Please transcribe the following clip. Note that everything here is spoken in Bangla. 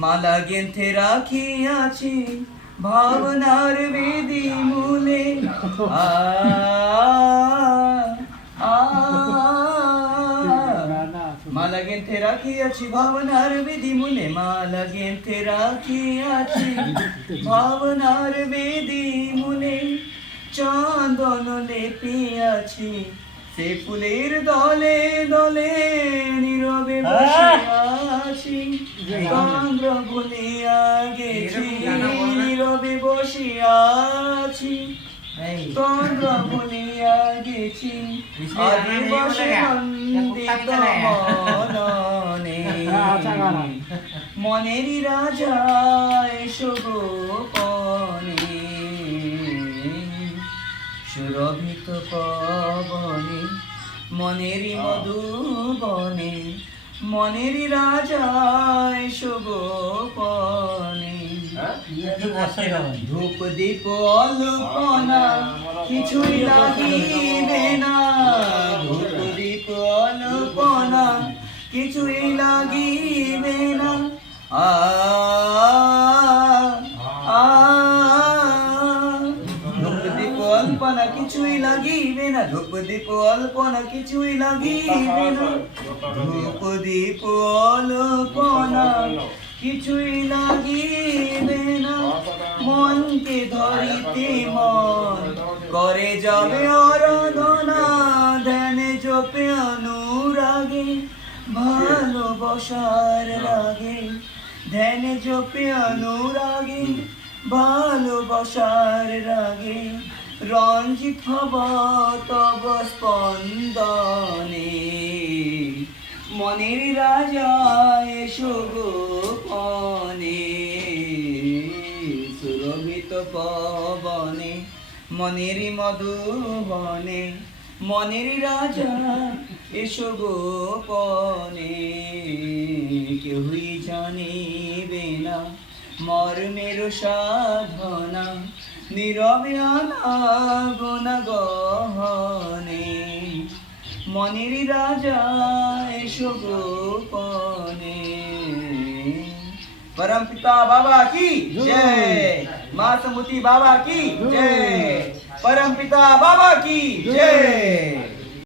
মালা গেঁথে রাখিয়াছি ভাবনার বেদি মূলে আ আ মালা গেঁথে রাখিয়াছি ভাবনার বেদি মূলে মালা গেঁথে রাখিয়াছি ভাবনার বেদি মূলে চন্দন লেপিয়াছি সে ফুলের দলে দলে নীরবে বসে আছি চন্দ্র ভুলিয়া গেছি নীরবে বসে আছি চন্দ্র ভুলিয়া গেছি আদিবাসী বন্দিত মননে মনেরই রাজা এসো গোপনে সুরভিত পবনে মনেরই মধুবনে মনেরই রাজা এসো গোপনে ধূপ দীপ অল্পনা কিছুই লাগিবে না ধূপ দীপ অল্পনা কিছুই লাগিবে না আ অল্পনা কিছুই লাগিবে না ধূপ দীপ অল্পনা কিছুই লাগিবে না ধূপ দীপ অল্পনা কিছুই লাগিবে না মনকে ধরিতে মন করে যাবে আরাধনা ধ্যানে জপে অনুরাগে ভালোবাসার রাগে ধ্যানে জপে অনুরাগে ভালোবাসার রাগে রঞ্জিত হব তব স্পন্দনে মনের রাজা এসো গোপনে সুরভিত পবনে মনেরই মধুবনে মনের রাজা এসো গোপনে কেউই জানিবে না মর্মের সাধনা নীরবে আনাগোন গহনে মনের রাজা এসো গোপনে परम पिता बाबा की जय माँ समूति बाबा की जय परम पिता बाबा की जय।